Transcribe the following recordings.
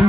Good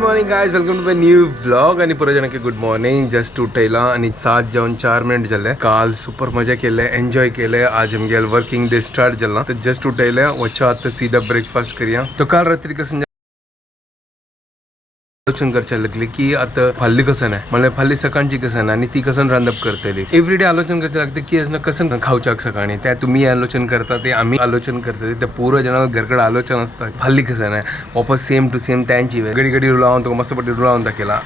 morning guys, welcome to my new vlog. आणि पुरे जणांके गुड मॉर्निंग. जस्ट उठयला आणि 7:04 झाले. काल सुपर मजा केले, एन्जॉय केले. आज आमगे वर्किंग डे स्टार्ट झाला. तर जस्ट उठयले वच्चा आता सीधा ब्रेकफास्ट करूया. तो काल रात्री कसं आलोचन करच्या लागली की आता फाल्ली कसं नाही, मला फाल्ली सकाळची कसं नाही आणि ती कसं रांधप करतली. एव्हरीडे आलोचन करच्या लागते की असं कसं खाऊच्याक सकाळी. त्या तुम्ही आलोचन करता ते आम्ही आलोचन करता त्या पूर्ण जणांना घरकडे आलोचन असतं. फाल्ली कसं नाही वापस सेम टू सेम त्यांची वेळ घडी घडी रुलावून तो मस्तपट्टी रुलावून दाखवला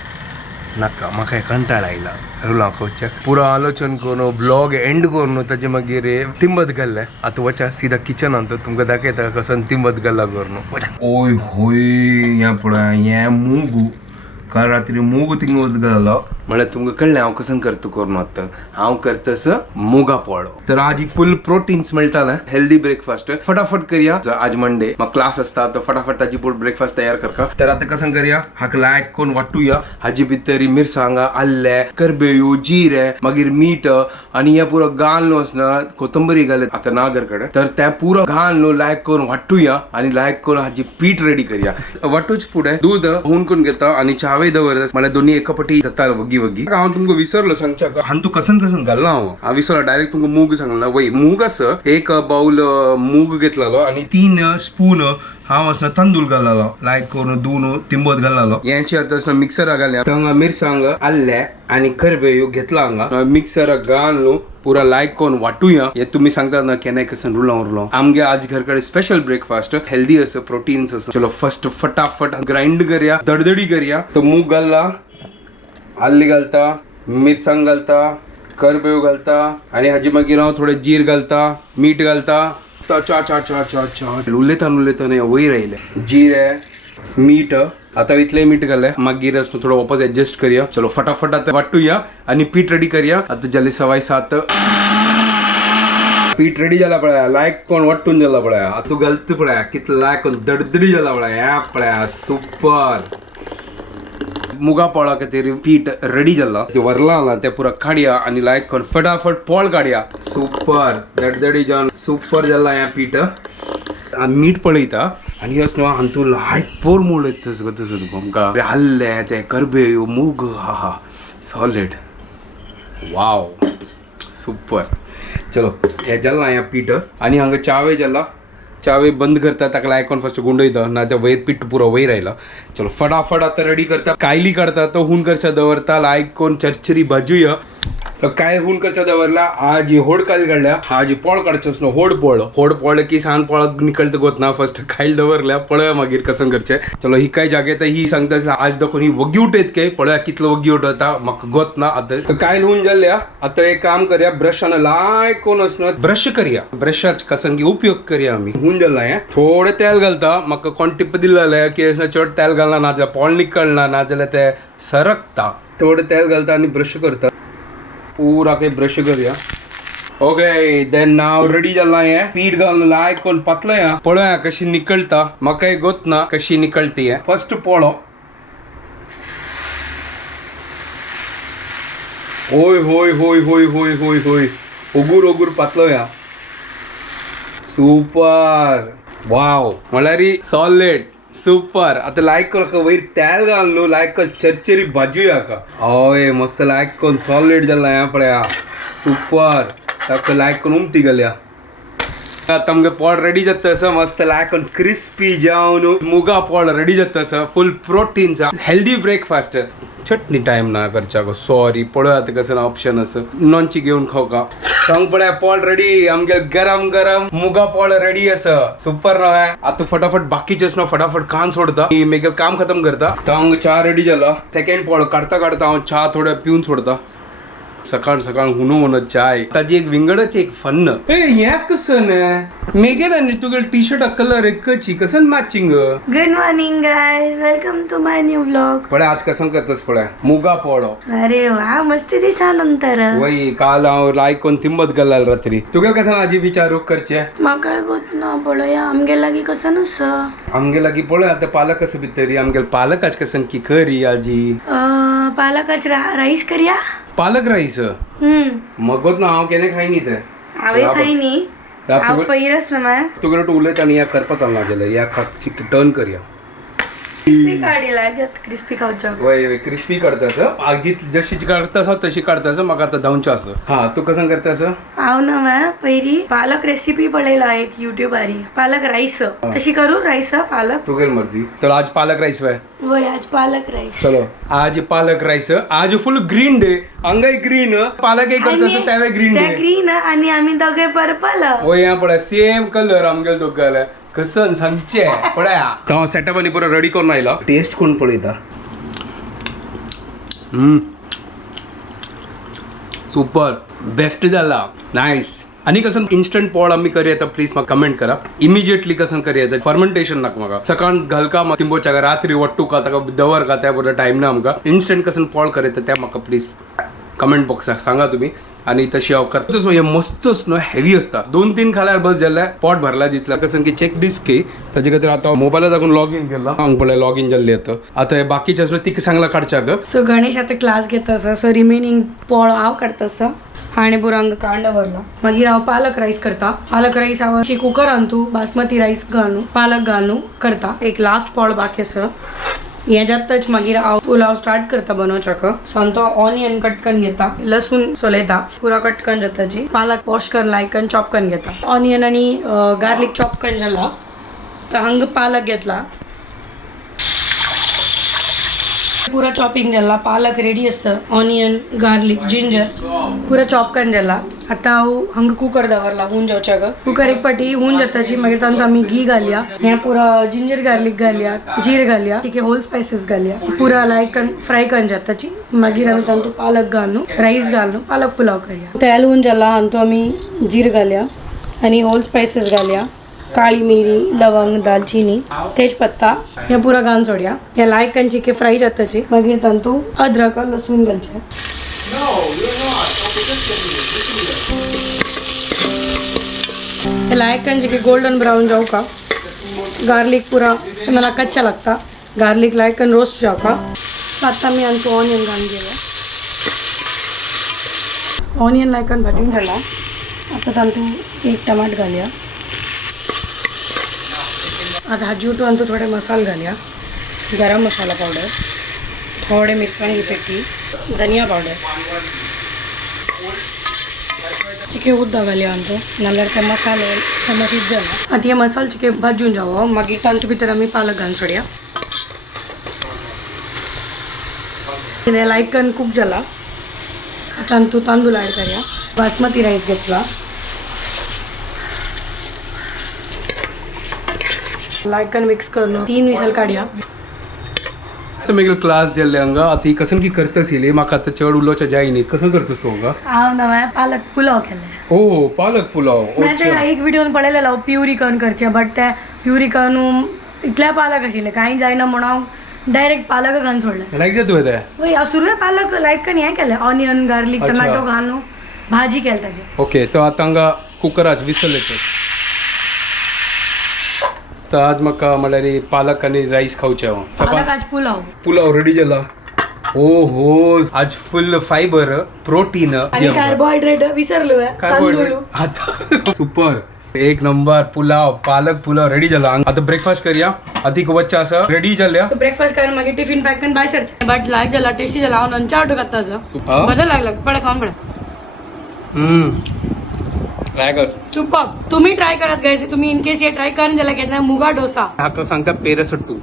नका मग काय कंटाळा आयला रुलाव खाऊच्या. पुरा आलोचन करून ब्लॉग एंड करून त्याचे मागीर तिंबत घालले. आता वचा सीधा किचन आणतो तुमका दाखयता कसं तिंबत घाला करून. ओय होय या पळा या मूग काल रात्री मूग तिंगवत घालो. म्हळ्यार तुमकां कळ्ळें हांव कसं करता करून आता हांव करता असं मुगा पोळो. तर आज फुल प्रोटीन्स मेळटाले. हेल्दी ब्रेकफास्ट फटाफट करूया. आज मंडे मग क्लास असता तर फटाफट ताजी पोट ब्रेकफास्ट तयार करता. तर आता कसं करूया हाका लायक करून वाटूया. हाजी भितर मिरसांगा आल्ले करबेळू जिरे मागीर मीठ आणि हे पुरो घालून असना कोथंबरी घालत आता नागर कडे. तर त्या पुरो घालून लायक करून वाटूया आणि लायक करून हाजी पीठ रेडी करूया. वाटूच पुढे दूध होऊन करून घेता आणि चावे दवरता. मला दोन्ही एका पटी जाता वगी हांव तुमकां विसरलो सांगच्या हांव तू कसं घालना हांव विसरलो. डायरेक्ट तुमकां मूग सांगला. वय मूग असं एक बाउल मूग घेतलेलो आणि 3 स्पून हांव असं तांदूळ घाललो लायक करून धुवन तिंबत घाललो. यांची आता असं मिक्सर घालल्या. हांगा मिरसांग आल्ले आणि करबेळू घेतला. हांगा मिक्सर घालून पुरा लायक करून वाटूया. हे तुम्ही सांगता ना केन्नाय कसं रुलाव आमगे आज घरकडे स्पेशल ब्रेकफास्ट हेल्दी असं प्रोटीन्स असं. चलो फर्स्ट फटाफट ग्राइंड करूया दडदडी करूया. तर मूग घालला आल्ली घालता मिरसांग घालता करबेळू घालता आणि हाजी मागीर हांव थोडे जीर घालता मीठ घालता. चा चा चा चा चा उलयताना वयर आयले जिरे मीठ. आता इतले मीठ घाले मागीर थोडं वापस ऍडजस्ट करूया. चलो फटाफट आता वाटूया आणि पीठ रेडी करूया. आता जाली 7:15 पीठ रेडी झाला पळया लायक कोण वाटून झाला पळया. आता तू घालत पळया कितलं लायक कोण दडदडी झाला पळया. ह्या पळया सुपर मुगा पोळा खातीर पीठ रेडी झाला. ते वरला आला ते पुरा काढया आणि लायक करून फटाफट पोळ काढया. सुपर दडदडी जावन सुपर झाला या पीठ. मीठ पळयता आणि असं हांतू लायक पोर मोड तसं तुका आमकां हल्ले ते करबेळू मूग हा सॉलिड वाव सुपर. चलो हे जाला या पीठ आणि हांगा चावे जाला. चावे बंद करता ताका लायकोन फर्स्ट गुंडयता ना त्या वयर पीठ पुरो वयर आयला. चलो फटाफट आता रेडी करता. कायली काढता तो हुन करच्या दवरता लायक कोण चरचरी भाजूया. तर काय हुन करच्या दवरला आज होड काल काढल्या. आज पोळ काढचो असलो होड पोळलं की सान पोळ निकळत गोत ना. फर्स्ट खायला दवरल्या पळया मागीर कसं करचे. चलो ही काय जागे तर ही सांगता आज दाखवून ही वगी उठयत काय पळया कितलं वगी उठवता म्हाका गोत ना. आता काय हुन जाल्ल्या. आता एक काम करूया ब्रशानं लायक कोण असणार ब्रश करूया. ब्रशाच कसं उपयोग करूया आम्ही. हुन जाल्ला हे थोडे तेल घालता. म्हाका कोण टिप दिलेलं की असं चड तेल घालना ना जाल्यार पोळ निकळना ना जाल्यार ते सरकता. थोडे तेल घालता आणि ब्रश करता पूरा काही ब्रश करूया. ओके देन नाव रेडी झाला. हे पीठ घालून लायक कोण पातलं या पळया कशी निकळता. म्हाका गोत ना कशी निकळती. फर्स्ट पोळो होय होय होय होय होय होय होय ओगूर पातलो या सुपर वाव म्हळ्यार सॉलिड सुपर. आता लायक कर वयर तेल घालून लायक कर चरचरी भाजूया का. हय मस्त लायक करून सॉलिड जाला ह्या पळया सुपर. ताका लायक करून उमटी घालया. आता आमगे पोळ रेडी जाता असं मस्त लायक करून क्रिस्पी जावन मुगा पोळ रेडी जाता असं फुल प्रोटीन्स हेल्दी ब्रेकफास्ट. चटणी टाइम ना करच्या गो सॉरी पळया आता कसं ऑप्शन असं नॉनची घेऊन खाऊ का सांग पळया. पोळ रेडी आमगे गरम गरम मुगा पोळ रेडी असं सुपर ना. आता फटाफट बाकीचे ना फटाफट कान सोडता मेगेल काम खतम करता. तर चहा रेडी झाला. सेकंड पोळ काढता हांव चहा थोडं पिऊन सोडता. सकाळ सकाळ हुनू म्हणत चाय ताजी एक विंगडच एक फन्न. हे कसं मेगेल आणि तुगे टी शर्ट कलर एकची कसं matching. Good morning guys, welcome to my new vlog. पळय आज कसं करतस पळय मुगा पोळो. अरे वा मस्त दिसा नंतर. वय काल हांव लायक कोण तिंबत घालाल रात्री. तुगे कसं आजी विचारू करचे म्हाका गोत ना पळया आमगे लागीं कसं नस. आमगे लागीं पळय आता पालक कसं भितरी आमगे पालक आज कसं की खरी आजी. पालकाच राईस करूया. पालक राईस मग गोत ना हांव केन्ना खायनी ते हांवें खायनी हांव पयरच न्हू माय तुगेलो तूं उलयता आनी ह्या करपाक जाल्यार ह्या टर्न करया क्रिस्पी काडिला क्रिस्पी खावच्याक वय क्रिस्पी करतास जशी काढतास तशी काढतास म्हाका आतां धांवचें आसा हा तू कसं करतास हांव न्हू माय पयली पालक रेसिपी पळयला एक युट्यूबारी पालक राईस तशी करू राईस पालक तुगेल मर्जी तर आज पालक राईस वय आज पालक राईस चलो आज पालक राईस आज फुल ग्रीन डे हांगाय ग्रीन पालक एक करतास त्यावे ग्रीन डे ग्रीन आणि आम्ही दोघे पर्पल वय या पळय सेम कलर आमगेल दोगाले कसं सांगचे पळया तो सेटअप आनी पुरो रेडी करून आयला टेस्ट कोण पळयता सुपर बेस्ट जाला नाईस आणि कसं इन्स्टंट पॉड आम्ही करूया तर प्लीज म्हाका कमेंट करा इमिजिएटली कसं करूया फर्मेंटेशन नाका म्हाका सकाळ घालका तिंबोच्या रात्री वट्टू का ताका दवर का त्या बरोबर टाइम ना आमकां इन्स्टंट कसं पॉड करता त्या म्हाका प्लीज कमेंट बॉक्साक सांगा तुम्ही आणि तशी हांव करता सो हे मस्तच न्हू हेवी असता 2-3 खाल्यार बस जाल्यार पोट भरला दिसला कसं की चेक डिस्क ताजे खातीर आतां मोबायलार लागून लॉग इन केला हांग पळय लॉग इन जाल्ली आता हे बाकीचे आसले ती सांगला काडच्याक सो गणेश आता क्लास घेता आसा सो रिमेनिंग पोळ हांव काडटा आसा आणि बुरांग कांड भरला मागीर हांव पालक राईस करता पालक राईस हांव कुकर आणू बासमती राईस घालू पालक घालू करता एक लास्ट पोळ बाकी आसा ह्याच्यातच मागीर हांव पुलाव स्टार्ट करता बनवच्याक सो तो ऑनियन कट करून घेता लसूण सोलयता पुरा कट करून जाताची पालक वॉश करून लायकन चॉप करून घेता ऑनियन आणि गार्लिक चॉप करून जाला तर हांग पालक घेतला पुरा चॉपिंग जाला पालक रेडी आसा ऑनियन गार्लिक जिंजर पुरा चॉप करून जाला आता हांग कुकर दवरला होऊन जावच्याक कुकर एक पाटी होऊन जाताची मागीर तातूंत आमी घी घालया हे पुरा जिंजर गार्लिक घालया जीर घालया ठीक आहे होल स्पायसेस घालया पुरा लायक फ्राय करून जाताची मागीर आमी तातूंत पालक घालू राईस घालू पालक पुलाव करया तेल होऊन जाला हातूंत आमी जीर घालया आणि होल स्पायसेस घालया काळी मिरी लवंग दालचिनी तेजपत्ता हे पुरा घालून सोडया हे लायकन चिके फ्राय जाताची मागीर तातूंत अद्रक लसूण घालचे लायकन चिके गोल्डन ब्राउन जाऊ का गार्लिक पूरा मला कच्चा लगता गार्लिक लायकन रोस्ट जाऊ का आता मी आमचो ऑनियन घालून गेलो ऑनियन लायकन भाजून झाला आता तातूंत एक टमाट घालया आता हाजूटू अंतू थोडे मसाले घालया गरम मसाला पावडर थोडे मिरसांगी पेटी धनिया पावडर चिके उद्दा घालया अंतू नाल्यार ते मसाले टमाटीत जाला आता हे मसाले चिके भाजून जावो मागीर तांतू भितर आमी पालक घालून सोडया हे लायकन कुक जाला तांतू तांदूळ ऍड करया बासमती राईस घेतला लायकन मिक्स करून 3 विसल काढया मेगल क्लास जाल्ले हांगा आतां कसं की करतस इले म्हाका आतां चड उलोवचें जायनी कसं करतस तूं हांगा हांव नव्या पालक पुलाव केले ओ पालक पुलाव एक व्हिडिओन पळयलेलो प्युरी करून करचे बट ते प्युरी करून इतल्या पालक आशिल्ले कांय जायना म्हणून हांव डायरेक्ट पालक घालून सोडले लायक जाता तुवें तें वय सुरवे पालक लायकन हें केलें ऑनियन गार्लिक टमाटो घालून भाजी केली ताची ओके तो आतां हांगा कुकराच विसल येता तर आज म्हाका म्हळ्यार पालक आनी रायस खावचें हांव पालक आज पुलाव पुलाव रेडी जाला ओ हो आज फुल फायबर प्रोटीन आणि कार्बोहायड्रेट विसरलो तांदूळ सुपर एक नंबर पुलाव पालक पुलाव रेडी जाला आता ब्रेकफास्ट करया अधिक वच्चा आसा रेडी जाल्या ब्रेकफास्ट करून मागीर टिफिन पॅक करून भायर सरचे बट लायक जाला टेस्टी जाला हांव लंचा ऑर्डर करता असं बरं लागला पळय खावन पळय सुपर तुम्ही ट्राय करात गायस तुम्ही इन केस हे ट्राय करून जाल्यार घेतला मुगा डोसा हाका सांगता पेरसट्टू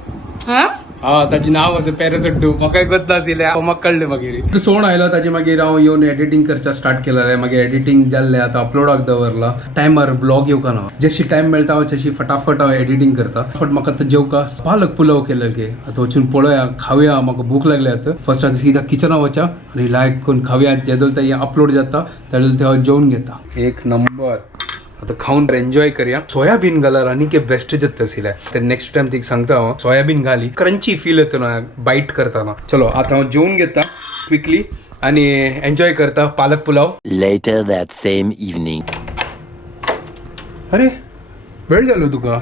हा ताचे नाव आसा पेरसट्टू म्हाका कळत नाशिल्लें म्हाका कळ्ळें मागीर सोण आयलो ताचे मागीर हांव येवन एडिटींग करचा स्टार्ट केलें मागीर एडिटींग जाल्लें आतां अपलोडाक दवरला टायमार ब्लॉग येवका ना जशी टायम मेळटा हांव तशी फटाफट हांव एडिटींग करता बट म्हाका आतां जेवका पालक पुलाव केलें गे आतां वचून पळोवया खावया म्हाका भूक लागली आतां फर्स्ट आतां सीधा किचनात वचा आनी लायक करून खावया जेदोल तें अपलोड जाता तेदोल तें हांव जेवन घेता एक नंबर आता खाऊन एन्जॉय करया सोयाबीन घाल्यार आनी बेस्ट जाता आशिल्लें ते नेक्स्ट टायम तिका सांगता हांव सोयाबीन घाली क्रंची फील येता ना बाईट करतना चलो आता हांव जेवून घेता क्विकली आणि एन्जॉय करता पालक pulao Later that same evening. अरे वेळ जालो तुका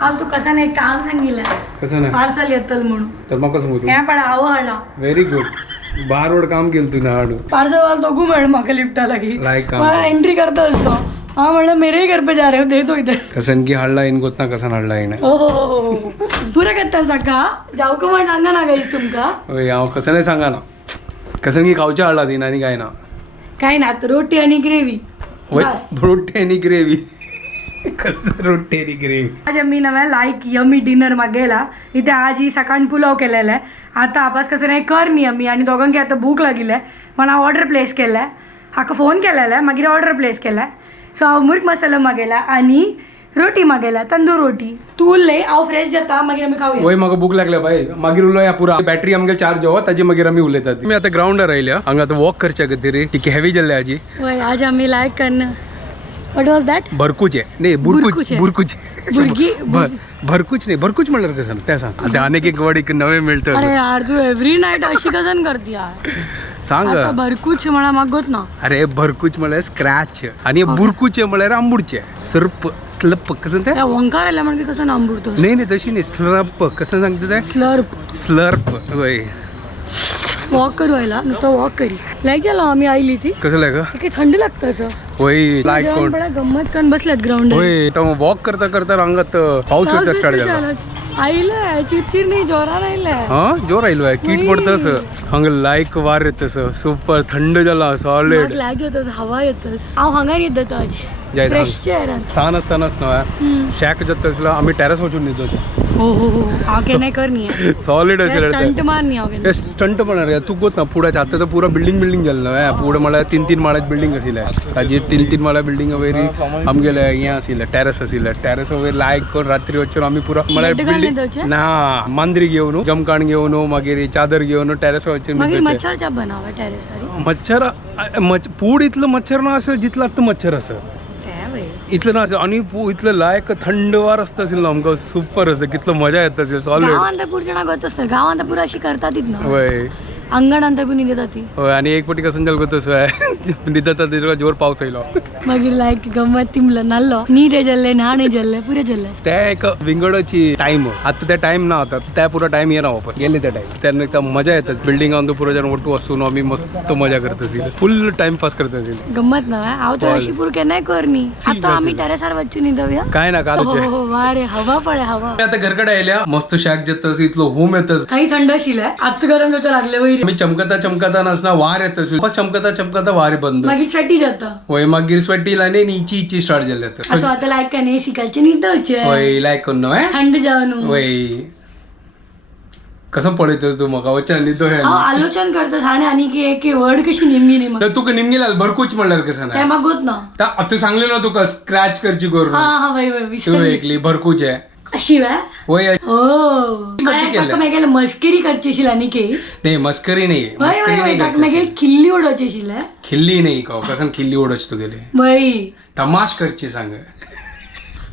हांव तुका कसा काम सांगिल्लें कसं ना पार्सल येतल म्हणून तर म्हाका सांगू तूं हें पण हांव हाडा व्हेरी गुड बारोड काम केलं तू ना हाडू पार्सल वाला तो घूम म्हाका लिफ्टा लगी लायक काम एंट्री करता असतो हाँ म्हणलं मेरे ही घर पे जा रहे हो दे दो इधर कसन की हाडला येईन गोतना कसन हाडला येईन हो पुरा करता सका जाऊ का म्हण सांगा ना गाईस तुमका होय हांव कसं नाही सांगा ना कसन की खावच्या हाडला ती आणि काय ना काय ना रोटी आणि ग्रेव्ही होय रोटी आणि ग्रेव्ही कसं रोटी आणि ग्रेव्ही आज आम्ही नव्या लाईक यमी डिनर मागेला इथे आज ही सकाळ पुलाव केलेला आहे आता आपास कसं नाही कर नाही आम्ही आणि दोघांकी आता भूक लागली आहे पण हा ऑर्डर प्लेस केला आहे हाका फोन केलेला आहे मागीर ऑर्डर प्लेस केला आहे सो हांव मुर्ग मसाला मागेला आणि रोटी मागेला तंदूर रोटी तू उरले हांव फ्रेश जाता मागीर आमी खावया होय म्हाका भूक लागल्या बाय मागीर उलो या पुरा बॅटरी आमगे चार्ज जावं ताजे मागीर आमी उलयतात मी आता ग्राउंडार राहिल्या हांगा आता वॉक करच्या खातीर ती हेवी जाल्ले आजी वय आज आम्ही लायक करना व्हॉट वॉज दॅट भरकूचे नाही बुरकूच बुरकूचे भुरगी भरकूच नाही भरकूच म्हणल्यार कसं त्या सांग आता अनेक एक वर्ड एक नवे मिळतं अरे यार तू एव्हरी नाईट अशी कसन करती यार सांग आता भरकूच म्हणा मागोत ना अरे भरकूच म्हळ्यार स्क्रॅच आणि बुरकूचे म्हळ्यार आंबुडचे सर्प स्लप कसं ते त्या ओंकार आल्या म्हणजे कसं नांबुरतो नाही नाही तशी नाही स्लप कसं सांगते ते स्लर्प स्लर्प होय वॉक करू व्हायला नुसतं वॉक करी लाईक झालं आम्ही आईली ती कसं लाग काही थंड लागतं असं होय लाईक कोण बडा गंमत करून बसल्यात ग्राउंड होय तर वॉक करता करता रांगात पाऊस येता स्टार्ट झाला आईला चिरचिर नाही जोरा राहिला हा जोर आयलो आहे कीट पडतं असं हंग लाईक वार येत असं सुपर थंड झाला सॉलिड लाग येतस हवा येतस हांव हांगा येत आज जायत फ्रेश चेहरा सान असतानाच ना शॅक जात असला आम्ही टेरेस वचून निघतो हो हो हो हांव केन्नाय करनी सॉलिड असेल स्टंट मारनी हांव केन्ना. स्टंट म्हणणार तू गोत ना पुढे आता तर पुरा बिल्डिंग झालं ना पुढे मला 3 माळ्यात बिल्डिंग आशिल्ले ताजी 3 माळ्या बिल्डिंग वयरी आमगेले हें आशिल्लें टेरेस आशिल्लें टेरेस वयर लायक करून रात्री वचून आमी पुरा म्हळ्यार बेड घालून बिल्डिंग येवचे? ना मांद्री घेवन जमकाण घेवन मागीर चादर घेवन टेरेस वचून मागीर न्हिदोचे. मच्छरच्या बनावा टेरेसारी मच्छर पूड इतलं मच्छर ना असं जितलं आत्ता मच्छर असं इतलं ना असं आणि इतलं लायक थंडवार असतं असेल ना आमकां सुपर असतं कितलं मजा येत असेल सॉलिड गावांत पूर जाणां गत असतात गावांत पूर अशी करतातच ना होय अंगणांत बी न्हिदतात ती होय आणि एक पटी कसं जाल गोतस न्हिदता तितलो जोर पावस येयलो मागीर लायक गंमत तिमलं नाल्लो नीट जल्ले न्हाणे जल्ले पुरे जल्ले त्या एक विंगडाची टाइम आता त्या टाइम ना आता त्या पुरा टाइम येना वापर गेले त्या टाइम त्यांना एकदम मजा येतच बिल्डिंग अंदू पुरो जण वटू असून आम्ही मस्त मजा करत असेल फुल टाइम पास करत असेल गंमत ना हांव तर अशी पूर केन्नाय करनी आता आम्ही टेरेसार वचून न्हिदवया काय ना हो कालचे हो वारे हवा पळे हवा आता घरकडे आयल्या मस्त शॅक जेतस इतलो होम येतस काही थंड आशिल्ले आत्ता गरम जावचे लागले वयर मी चमकता नसना वार येतस बस चमकता वार बंद मागीर स्वेटी जाता होय मागीर स्वेटीला आणि इची स्टार्ट झाले असं आता लायक का नाही शिकायचे न्हिदवचे होय लायक करून न्हय थंड जावन होय कसं पळयतस तू म्हाका वचन न्हिदो हे हांव आलोचन करता आणि की एक वर्ड कशी नेमगी नाही तर तुका निमगे लाल भरकूच म्हणल्यार कसं त्या ना मागोत ना आता सांगले ना तुका स्क्रॅच करची करून हा हा वय वय तू विसरली एकली भरकूच आहे अशी वे होय हो केलं. मागेल मस्करी करची आशिल्ली आनी की नाही मस्करी नाही वय मस्करी वय वय नाही ताका मागीर खिल्ली उडोवची आशिल्ले खिल्ली नाही का कसं खिल्ली ओढच तू गेले वय तमाश करची सांग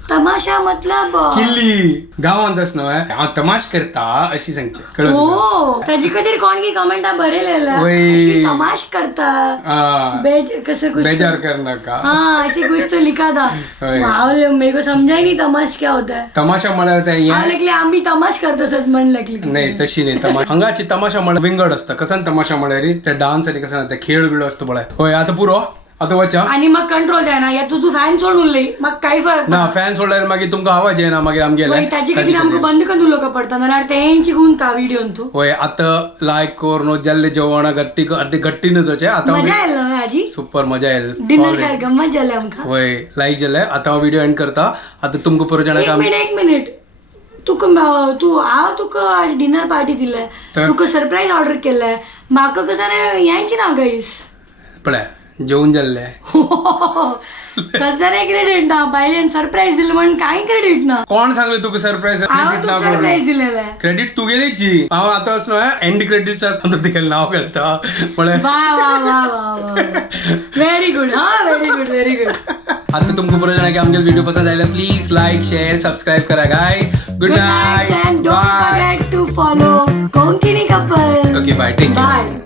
तमाशा मतलब किल्ली गावांत न्हय हांव तमाश करता अशी सांगचे कळलं तुका? हो ताजी खातीर कोण की कमेंटा बरयलेला वय. अशी तमाश करता आ, बेज कसं कुछ बेजार करना का हाँ ऐसी कुछ तो लिखा था वय. मेरे को समझा ही नहीं तमाश क्या होता है तमाशा म्हळ्यार ते हाँ हें- लेकिन आम्ही तमाश करतो सत म्हण लागली नाही तशी नाही तमाशा हांगाची तमाशा म्हळ्यार विंगड असता कसं तमाशा म्हळ्यार ते डान्स आणि कसं ते खेळ बिळ असतो बळाय होय आता पुरो आता वचा आणि मग कंट्रोल जायना या तू फॅन सोडून लई मग काही फरक ना फॅन सोडल्यार मागीर तुमकां आवाज येना मागीर आमगे वय ताची खातीर आमकां बंद करून लोक पडता नाल्यार तेंची गुंता व्हिडिओन तू होय आता लायक करून जाल्ले जेवण गट्टी न्हूचे आता मजा येईल ना आजी सुपर मजा येईल डिनर काय गंमत जाले आमकां होय लाईक जालें आता हांव व्हिडिओ एंड करता आता तुमकां पुरो जाणां एक मिनिट तुका हांव तुका आज डिनर पार्टी दिले तर? तुका सरप्राईज ऑर्डर केले म्हाका कसं यांची ना गाईस पळय जेवून जाल्लें कसं नाही क्रेडिट ना बायलेन सरप्राईज दिलं म्हणून काही क्रेडिट ना कोण सांगले तुका सरप्राईज हांव क्रेडिट तुका ना करून सरप्राईज दिलेलं आहे क्रेडिट तू गेलीची हांव आतां असो एंड क्रेडिटचा तिका नाव घालता पळय वा वा वा वा वा व्हेरी गुड हा व्हेरी गुड आता तुमको पुरो जाणां की आमगे व्हिडिओ पसंद आयला प्लीज लाईक शेअर सबस्क्राईब करा guys good night and don't forget to follow Konkini couple. Okay bye take care Bye.